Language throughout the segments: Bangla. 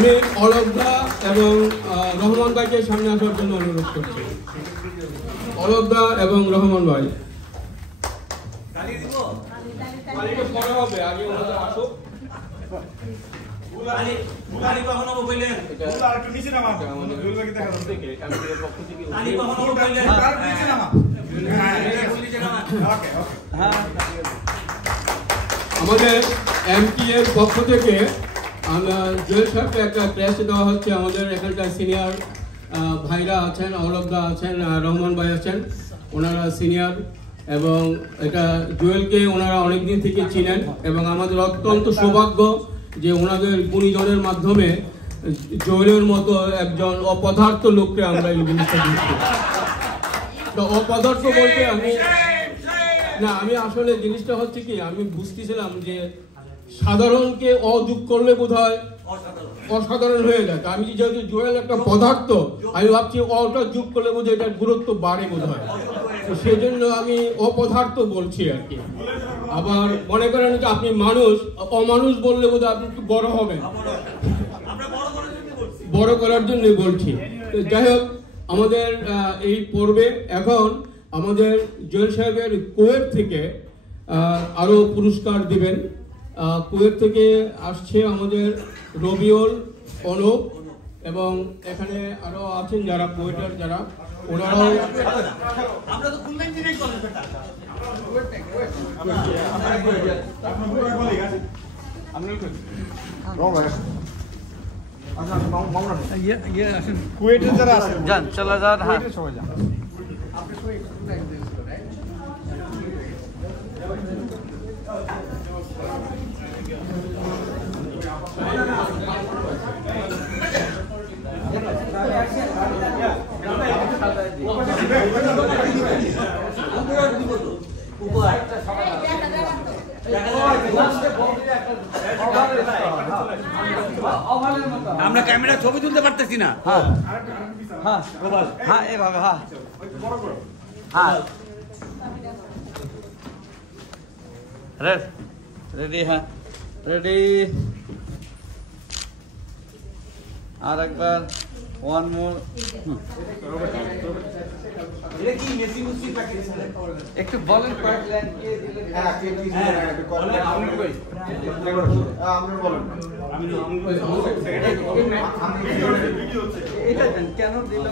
আমি অলকদা এবং রহমান ভাইকে সামনে আসার জন্য অনুরোধ করছি। অলকদা এবং রহমান ভাই পরে হবে, আগে ওনাদের আসুক। আমাদের এমপি এর পক্ষ থেকে জুয়েল সাহেবকে একটা প্রেস দেওয়া হচ্ছে। আমাদের এখানকার সিনিয়র ভাইরা আছেন, অলকদা আছেন, রহমান ভাই আছেন, ওনারা সিনিয়র এবং এটা জুয়েলকে ওনারা অনেকদিন থেকে চিনেন এবং আমাদের অত্যন্ত সৌভাগ্য যে ওনাদের গুণীজনের মাধ্যমে জুয়েলের মতো একজন অপদার্থ লোককে আমরা এই জিনিসটা দিচ্ছি। তো অপদার্থ বলতে আমি আসলে জিনিসটা হচ্ছে কি, আমি বুঝতেছিলাম যে সাধারণকে অযোগ করলে বোধ হয় অসাধারণ হয়ে যায়। আমি যেহেতু জুয়েল একটা পদার্থ, আমি ভাবছি অটা যোগ করলে বোধ হয় এটার গুরুত্ব বাড়ে বোধ হয়, তো সেজন্য আমি অপদার্থ বলছি আর কি। আবার মনে করেন যে আপনি মানুষ, অমানুষ বললে বোধ হয় আপনি একটু বড় হবেন, বড় করার জন্য বলছি। যাই হোক, আমাদের এই পর্বে এখন আমাদের জুয়েল সাহেবের কুয়েত থেকে আরো পুরস্কার দিবেন। কুয়েত থেকে আসছে আমাদের রবিউল, অনুপ এবং এখানে আরো আছেন যারা পোয়েটার, যারা ওনারাও কুয়েটের যারা আছেন যান, চলে যান। হ্যাঁ, সবাই যান। আমরা ক্যামেরা ছবি তুলতে পারতেছি না। হ্যাঁ হ্যাঁ হ্যাঁ, এভাবে। হ্যাঁ হ্যাঁ, রেডি। হ্যাঁ রেডি। আর একবার, ওয়ান মোর। একটু বলেন কয়েক লাইন কে দিলেন। এটা কেন দিল?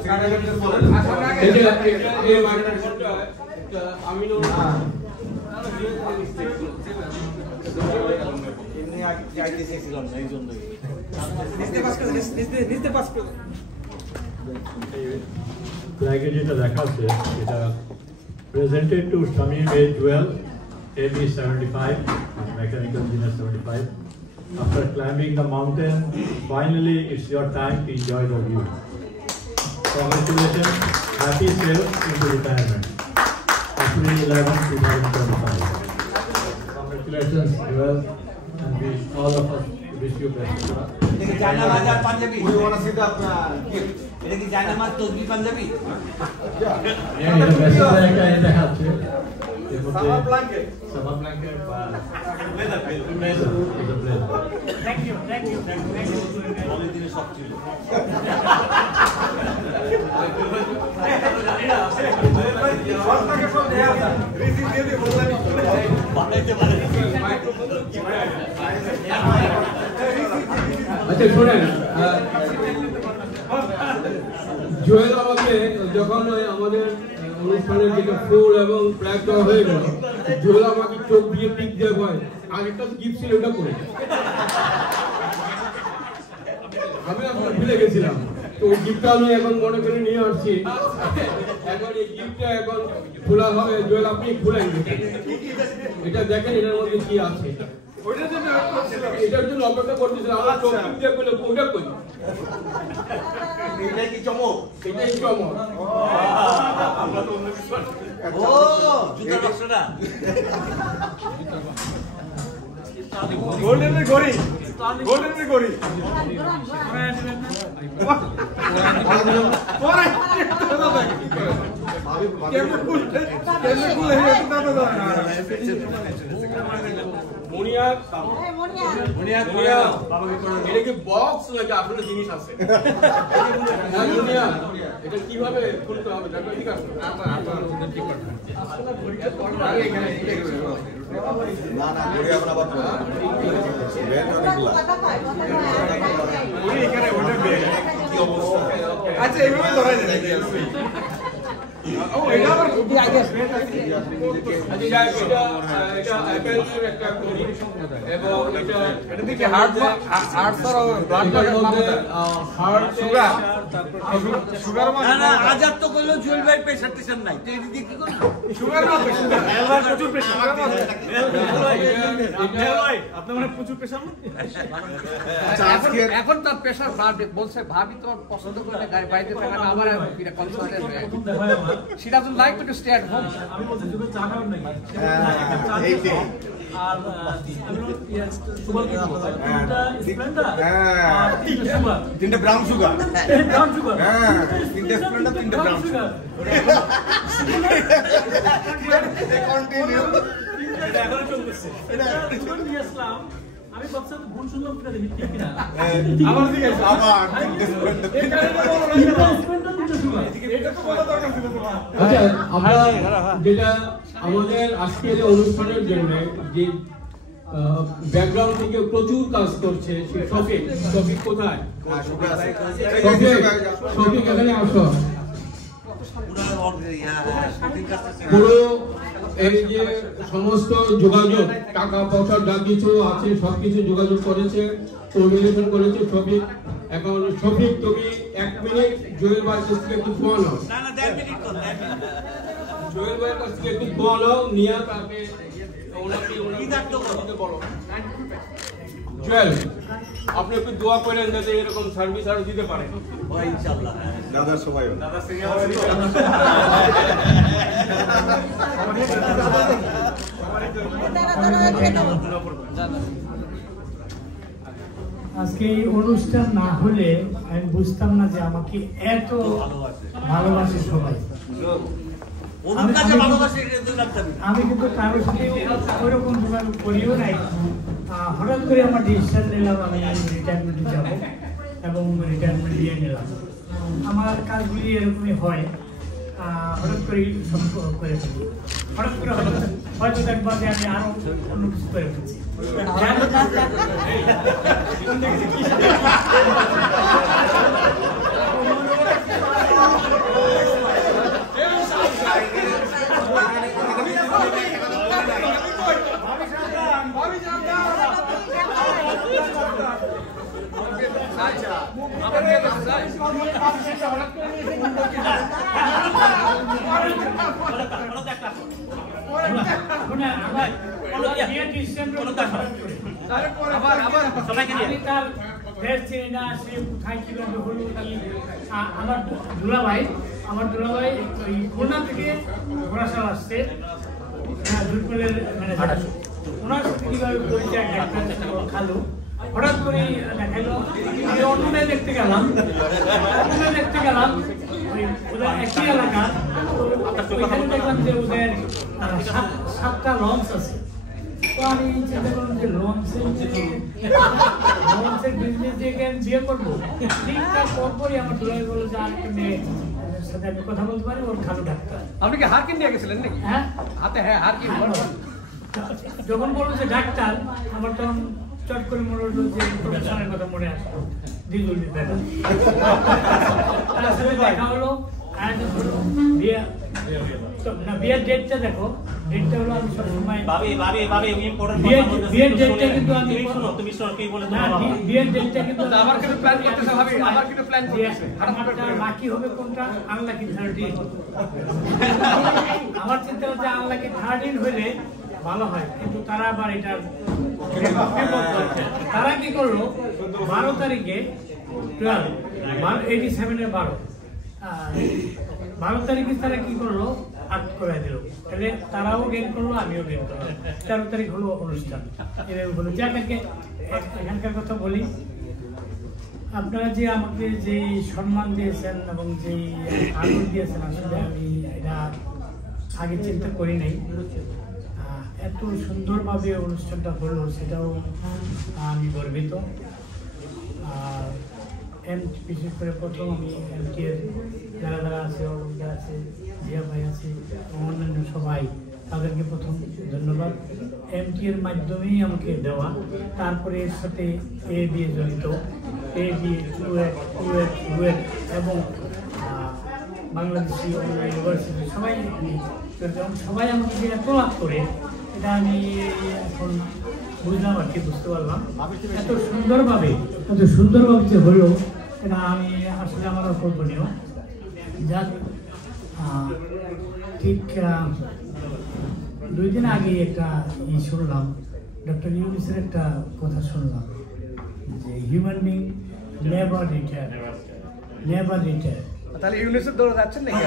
ফ্ল্যাগে যেটা দেখা আছে এটা presented to Shamim A12 AB 75 mechanical engineer 75. After climbing the mountain, finally it's your time to enjoy the view. Congratulations, happy sail into retirement. April 11, 2025. Congratulations, Joel, and we all of us wish you best of luck. পাঞ্জাবি এটা কি জায়নামাজ তসবিহ পাঞ্জাবি? দেখা যাচ্ছে সাবা ব্ল্যাঙ্কেট বা ব্লেজার। থ্যাংক ইউ অনেক দিনে সব ছিল। আচ্ছা শোনেন, জুয়েল আমাকে যখন আমাদের অনুষ্ঠানের দিকে ফুল এবং ফ্ল্যাগ দেওয়া হয়ে গেল, জুয়েল আমাকে চোখ দিয়ে টিক দিয়ে হয় আরেকটা গিফট ছিল, ওটা করে আমি আপনার ভুলে গেছিলাম। তো ওই গিফটটা আমি এখন মনে করে নিয়ে আসছি। এখন এই গিফটটা এখন খোলা হবে। জুয়েল আপনি খুলেন, এটা দেখেন এটার মধ্যে কি আছে। এটার জন্য অপেক্ষা করতেছিলাম। আমার চোখ দিয়ে করলে ওটা করি, এটাই কি চমক? এটাই চমক। ও জুতার বাক্সটা গোল্ডেনের ঘড়ি, গোল্ডেনের ঘড়ি। কেমন খুলে মুনিয়াদ এটা কি বক্স নাকি আপনার জিনিস আছে? মুনিয়াদ এটা কিভাবে খুলতে হবে? দেখো ঠিক আছে আচ্ছা এইভাবে ধরা যায় এটা আবার খুব আগে একটা করি এবং এটা দিকে হার্ট ব্লাড সুগার সুগার না না আজাদ তো কইলো জুয়েল ভাই প্রেসার টেনশন নাই তো এদিকে কি করব সুগার না এলভার প্রচুর প্রেসার ভাই আপনি মানে প্রচুর প্রেসার এখন তার প্রেসার বাড়বে বলছে ভাবি তোমার পছন্দ করে গাড়ি বাইরে থাকা না আমার এটা কনসালটেন্ট হয়ে she doesn't like to stay at home আমি বলছি তুমি চা খাও নাকি আর সুগার তিনটা স্প্লেন্ডার আর তিনটা সুগার তিনটা ব্রাউন সুগার ব্রাউন সুগার হ্যাঁ তিনটা স্প্লেন্ডার তিনটা ব্রাউন সুগার কন্টিনিউ এটা এখনো চলতেছে এটা এখন নিয়ে আসলাম আমি ভাবছি তো ভুল শুনলাম কিনা দেখি ঠিক কিনা আবার দিকে আবার তিনটা স্প্লেন্ডার তিনটা স্প্লেন্ডার তিনটা সুগার এটা তো বলা দরকার ছিল তোমার আচ্ছা আমরা যেটা আমাদের আজকের অনুষ্ঠানের জন্য যে ব্যাকগ্রাউন্ড থেকে প্রচুর কাজ করছে সেই শফিক কোথায়? শফিক এখানে আসো। পুরো এই যে সমস্ত যোগাযোগ টাকা পয়সা যা কিছু আছে সবকিছু যোগাযোগ করেছে, কোঅর্ডিনেশন করেছে শফিক। এখন শফিক তুমি 1 মিনিট জুয়েল ভাইয়ের কাছ থেকে একটু ফোন নাও। না না 1.5 মিনিট কর 1.5 মিনিট জুয়েল ভাইয়ের কাছ থেকে একটু ফোন নাও নিয়ে তাকে ওনাকে বলো জুয়েল আপনি একটু দোয়া করেন যাতে এরকম সার্ভিস আরো দিতে পারে ইনশাআল্লাহ দাদা সবাই দাদা সিনিয়র আজকে এই অনুষ্ঠান না হলে আমি বুঝতাম না যে আমাকে এত ভালোবাসে সবাই। আমি কিন্তু কারোর সাথে ওইরকম যোগাযোগ করিও নাই। হঠাৎ করে আমার ডিসিশন নিলাম আমি রিটায়ারমেন্টে যাব এবং রিটায়ারমেন্ট দিয়ে নিলাম। আমার কাজগুলি এরকমই হয়, হঠাৎ করে সব করে ফেলি। হঠাৎ করে হয়তো দেখবা যে আমি আরো অন্য কিছু করে ফেলছি। আমার দুলাভাই খুলনা থেকে ঘোড়াশাল আসছে, দুধপুরের ম্যানেজার। ওনার সাথে কিভাবে পরিচয় খালু হঠাৎ করে দেখাইলো। আমি অন্যটাই দেখতে গেলাম ওদের একই এলাকা। ওইখানে দেখলাম যে ওদের 7টা লঞ্চ আছে। তো আমি চিন্তা করলাম যে লঞ্চের বিজনেস দিয়ে আমি বিয়ে করবো। ঠিক তার পরপরই আমার দুলাই বললো যে আর মেয়ে সাথে আমি কথা বলতে পারি, ওর খালু ডাক্তার। আপনি কি হারকিন দিয়ে গেছিলেন নাকি? হ্যাঁ হাতে হ্যাঁ হারকিন যখন বললো যে ডাক্তার, আমার তখন চট করে মনে হলো যে প্রফেশনের কথা মনে আসলো। দিলুল দেখা দেখা হলো, আয়োজন হলো, বিয়ের ডেটটা দেখো। ডেটটা হলো আমি সবসময় বিয়ের ডেটটা কিন্তু আমি বিয়ের ডেটটা কিন্তু আমার কিন্তু প্ল্যান করতেছে ভাবি, আমার কিন্তু প্ল্যান করতেছে। লাকি হবে কোনটা? আনলাকি 13। আমার চিন্তা হচ্ছে আনলাকি 13 হইলে ভালো হয়, কিন্তু তারা আবার এটা তারা কি করলো 12 তারিখে 87-এর 12 তারিখে তারা কি করলো 8 করে দিল। তাহলে তারাও গেন করলো, আমিও গেন করলাম। 13 তারিখ হলো অনুষ্ঠান। এভাবে হলো। যাকে এখানকার কথা বলি, আপনারা যে আমাকে যে সম্মান দিয়েছেন এবং যে আদর দিয়েছেন, আসলে আমি এটা আগে চিন্তা করি নাই। এত সুন্দরভাবে অনুষ্ঠানটা হলো সেটাও আমি গর্বিত। আর বিশেষ করে প্রথম আমি এমটি এর যারা যারা আছে, অরুণদা আছে, জিয়া ভাই আছে, অন্যান্য সবাই, তাদেরকে প্রথম ধন্যবাদ। এমটি এর মাধ্যমেই আমাকে দেওয়া, তারপরে এর সাথে এ দিয়ে জড়িত, এ দিয়ে রুয়েট এবং বাংলাদেশি ইউনিভার্সিটি সবাই আমাকে যে এত লাভ করে, এটা আমি এখন বুঝলাম আর কি, বুঝতে পারলাম। এত সুন্দরভাবে যে হলো, এটা আমি আসলে আমার অকল্পনীয়। যাক, ঠিক 2 দিন আগে একটা শুনলাম, ডক্টর ইউনুসের একটা কথা শুনলাম যে হিউম্যান বিং নেভার রিটায়ার। তাহলে ইউনিসেফ দৌড়ে যাচ্ছেন নাকি?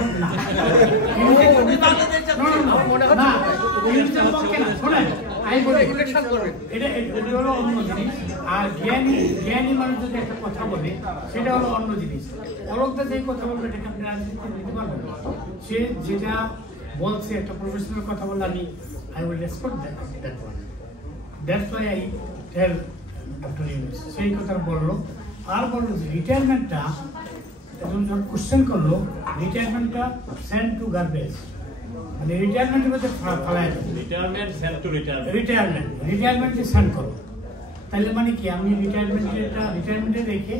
আর জ্ঞানী মানুষ যদি একটা কথা বলে সেটা হলো অন্য জিনিস। অলোকদা যে কথা বলবে এটাকে আপনি রাজনীতি নিতে পারবেন না। সে যেটা বলছে একটা প্রফেশনাল কথা বলে I will respect that one. That's why I tell Dr. Yunus সেই কথা বললো। আর বললো যে রিটায়ারমেন্টটা একজন যখন কোশ্চেন করলো, রিটায়ারমেন্টটা সেন্ড টু গার্বেজ, মানে রিটায়ারমেন্টের মধ্যে ফেলায় রিটায়ারমেন্টে সেন্ড করো। তাহলে মানে কি, আমি রিটায়ারমেন্টে রেখে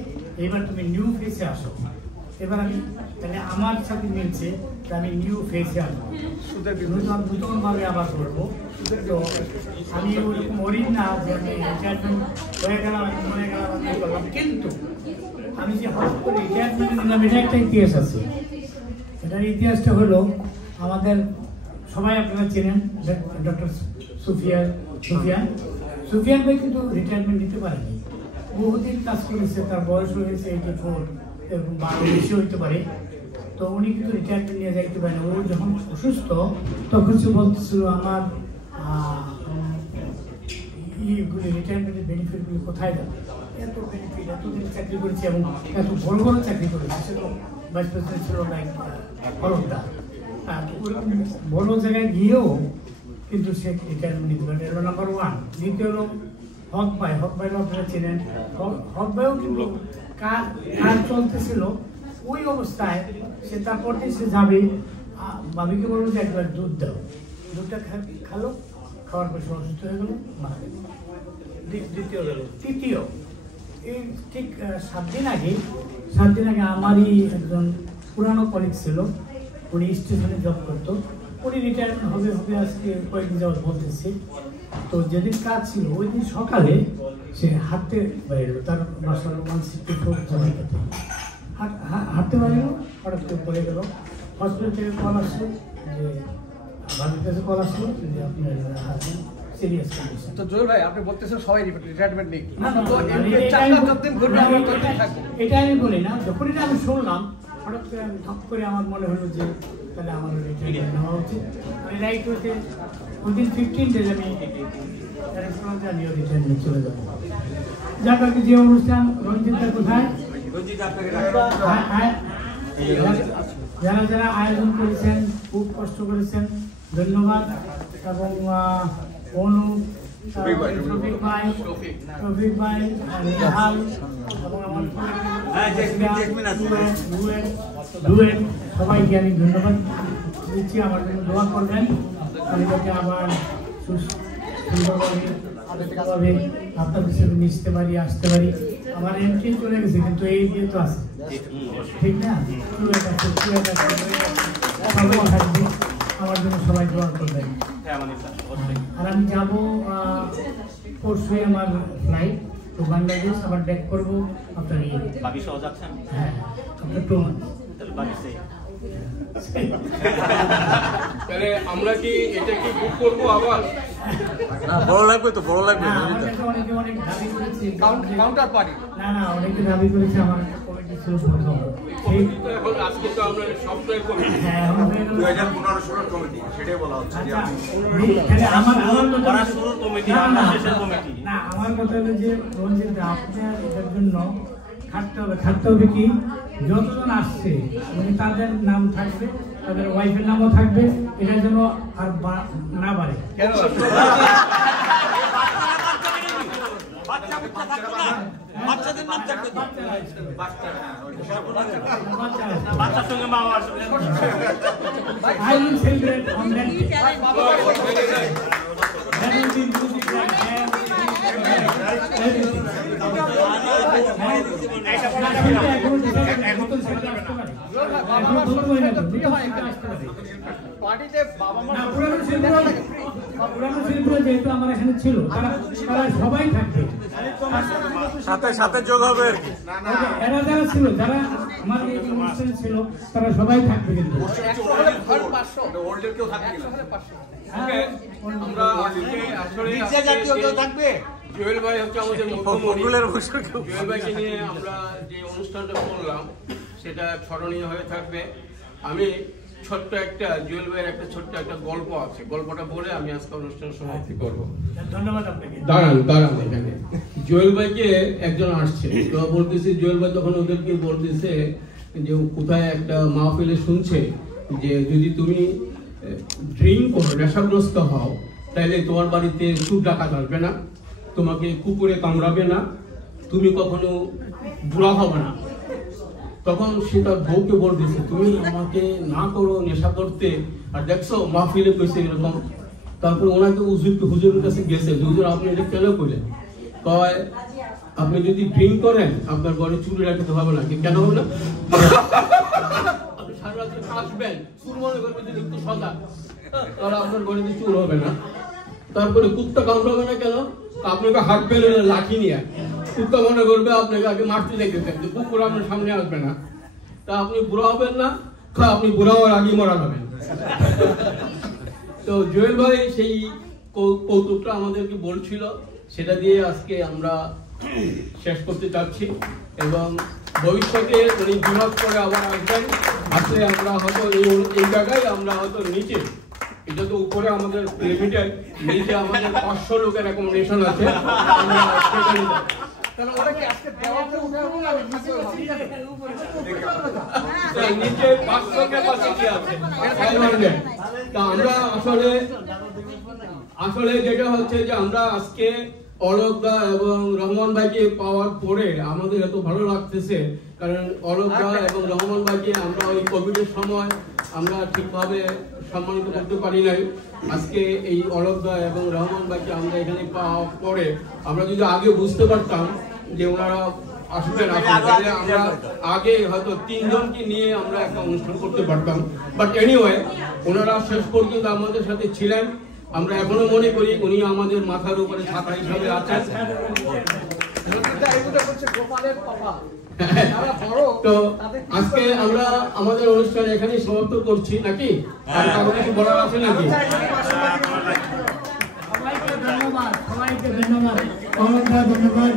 এবার তুমি নিউ ফেসে আসো। এবার আমি তাহলে আমার সাথে মিলছে, আমি নিউ ফেসে আসবো, নূতনভাবে আবার করবো। তো আমি ওরকম ওরিন না যে আমি রিটায়ারমেন্ট হয়ে গেলাম, মরে গেলাম, আমি করলাম। কিন্তু আমি যে হঠাৎ করে রিটায়ারমেন্ট নিলাম, এটা একটা ইতিহাস আছে। এটার ইতিহাসটা হলো, আমাদের সবাই আপনারা চেনেন ডক্টর সুফিয়ান ভাই কিন্তু রিটায়ারমেন্ট নিতে পারেনি, বহুদিন কাজ করেছে, তার বয়স হয়েছে 84 এবং 12 বেশি হইতে পারে। তো উনি কিন্তু রিটায়ারমেন্ট নিয়ে যাইতে পারেন। ও যখন অসুস্থ তখন সে বলতেছিল, আমার রিটায়ারমেন্টের বেনিফিটগুলি কোথায় যাবে? এত বেনিফিট, এতদিন চাকরি করেছি এবং এত বড় বড় চাকরি করেছি, সে তো ভাইস প্রেসিডেন্ট ছিল লাইক অলোকদা। ওরকম বড় জায়গায় গিয়েও কিন্তু সে রিটায়ারমেন্ট নিতে পারে, এটা নাম্বার 1। দ্বিতীয় হলো হক ভাই আপনারা চেনেন। হক ভাইও কিন্তু কাজ চলতেছিল, ওই অবস্থায় সে তারপর সে যাবে, ভাবিকে বলবো যে 1 গ্লাস দুধ দাও, দুধটা খালো, খাওয়ার পর সে অসুস্থ হয়ে গেল, মারা গেল। দ্বিতীয় গেল। তৃতীয়, এই ঠিক 7 দিন আগে আমারই একজন পুরানো কলিগ ছিল, উনি স্টেশনে জব করতো, উনি রিটায়ারমেন্ট হবে আজকে কয়েকদিন যাওয়া বলতেছে। তো যেদিন কাজ ছিল ওই দিন সকালে সে হাঁটতে বাইরে, তার বাসার 164 জামাইকাতে হাঁটতে বাইরে, হঠাৎ করে পড়ে গেল। হসপিটাল থেকে কল আসলো, যে ভাবির কাছে কল আসলো যে আপনার সিরিয়াস কন্ডিশন। তো জোর ভাই, আপনি বলতেছেন সবাই রিটায়ারমেন্ট নেই, এটা আমি বলি না। যখন এটা আমি শুনলাম, হঠাৎ করে আমি ধপ করে আমার মনে হলো যে তাহলে আমার রিটায়ারমেন্ট নেওয়া উচিত। আমি রাইট হতে উইদিন 15 ডেজ আমি রিটায়ারমেন্ট চলে যাবো। যার কাছে যে অনুষ্ঠান, রঞ্জিতটা কোথায়, যারা আয়োজন করেছেন, খুব কষ্ট করেছেন, ধন্যবাদ। এবং অনু, শফিক ভাই, নিহাল এবং আমার সবাইকে আমি ধন্যবাদ দিচ্ছি। আমার জন্য দোয়া করবেন, আমি যাতে আবার সুন্দরভাবে আপনার হিসেবে মিশতে পারি, আসতে পারি। আমার এন্ট্রি চলে গেছে, কিন্তু এই দিয়ে তো আছে, ঠিক না? থাকবে, আমার জন্য সবাই দোয়া করবেন। আর আমি যাবো পরশু, আমার ফ্লাইট তো বাংলাদেশ, আবার ব্যাক করবো আপনার হ্যাঁ আপনার 2 মান্থ। তাহলে আমরা কি এটা কি বুক করবো আবার? না, বড় লাগবে তো, বড় লাগবে। অনেকে দাবি করেছে কাউন্টার পার্টি, না অনেকে দাবি করেছে আমার কমিটি ছিল প্রথম। এখন আজকে তো আমরা সফটওয়্যার কমিটি, হ্যাঁ 2015-16 কমিটি, সেটাই বলা হচ্ছে যে আপনি আমার কথা হলো যে রঞ্জিত, আপনার এটার জন্য থাকতে হবে কি যতজন আসছে মানে তাদের নাম থাকবে, তাদের ওয়াইফের নামও থাকবে, এটা যেন আর না বাড়ে। বাচ্চাদের নাম থাকবে তো। বাচ্চার সঙ্গে মা বাবার সঙ্গে I will celebrate on that day. That will be music like everything. যেহেতু আমার এখানে ছিল তারা সবাই থাকবে, সাথে সাথে যোগ হবে। এরা যারা ছিল, যারা আমার এই অনুষ্ঠানে ছিল, তারা সবাই থাকবে কিন্তু। আমরা আসলে থাকবে জুয়েল ভাই হচ্ছে আমাদের মুখ্যমন্ত্রী। জুয়েল ভাইকে নিয়ে আমরা যে অনুষ্ঠানটা করলাম সেটা স্মরণীয় হয়ে থাকবে। আমি ছোট্ট একটা জুয়েল ভাইয়ের একটা ছোট্ট একটা গল্প আছে, গল্পটা বলে আমি আজকে অনুষ্ঠান সমাপ্তি করবো। ধন্যবাদ আপনাকে। দাঁড়ান এখানে জুয়েল ভাইকে একজন আসছে, তো বলতেছে জুয়েল ভাই তখন ওদেরকে বলতেছে যে কোথায় একটা মাহফিলে শুনছে যে যদি তুমি ড্রিঙ্ক করো, নেশাগ্রস্ত হও, তাহলে তোমার বাড়িতে চুর ডাকাত আসবে না, তোমাকে কুকুরে কামড়াবে না, তুমি কখনো বুড়া হবে না। তখন সে তার বউকে বলতেছে তুমি আমাকে না করো নেশা করতে, আর দেখছো মাহফিলে কইছে এরকম। তারপর ওনাকে হুজুরের কাছে গেছে, হুজুর আপনি এটা কেন করলেন? কয় আপনি যদি ড্রিঙ্ক করেন আপনার ঘরে চুরি রাখতে হবে না। কেন হবে না? আপনি সারা রাত্রে আসবেন, চুর মনে করবেন যে একটু সদা, তাহলে আপনার ঘরে চুর হবে না। তারপরে কুত্তা কামড়াবে না কেন? আপনাকে হাত পেলে লাঠি নিয়ে কুত্তা মনে করবে আপনাকে আগে মারতে দেখেছেন, যে কুকুর আপনার সামনে আসবে না। তা আপনি বুড়া হবেন না, আপনি বুড়া হওয়ার আগে মরা হবেন। তো জুয়েল ভাই সেই কৌতুকটা আমাদেরকে বলছিল, সেটা দিয়ে আজকে আমরা শেষ করতে চাচ্ছি। এবং ভবিষ্যতে উনি 2 মাস পরে আবার আসবেন, আসলে আমরা হয়তো এই জায়গায় আমরা হয়তো নিচে, এটা তো উপরে আমাদের লিমিটেড, নিচে আমাদের 500 লোকের অ্যাকোমোডেশন আছে, আমরা সেখানে নিচে 500 ক্যাপাসিটি আছে। আমরা আসলে যেটা হচ্ছে যে আমরা আজকে অলোক দা এবং রহমান ভাইকে পাওয়ার পরে আমাদের এত ভালো লাগতেছে, কারণ অলোক দা এবং রহমান ভাইকে আমরা ওই কোভিডের সময় আমরা ঠিকভাবে সম্মানিত করতে পারি নাই। আজকে এই অলোক দা এবং রহমান ভাইকে আমরা এখানে পাওয়ার পরে আমরা যদি আগে বুঝতে পারতাম যে ওনারা আসবেন, তাহলে আমরা আগে হয়তো 3 জনকে নিয়ে আমরা একটা অনুষ্ঠান করতে পারতাম। বাট এনিওয়ে ওনারা শেষ পর্যন্ত আমাদের সাথে ছিলেন। আমরা এখনো মনে করি উনি আমাদের মাথার উপরে ছাতা হিসাবে আছেন। তো আজকে আমরা আমাদের অনুষ্ঠান এখানেই সমাপ্ত করছি নাকি? আর কারো কিছু বলার আছে নাকি? সবাইকে ধন্যবাদ, অমর ভাই ধন্যবাদ,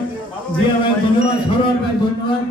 জিয়া ভাই ধন্যবাদ, সরোয়ার ভাই ধন্যবাদ।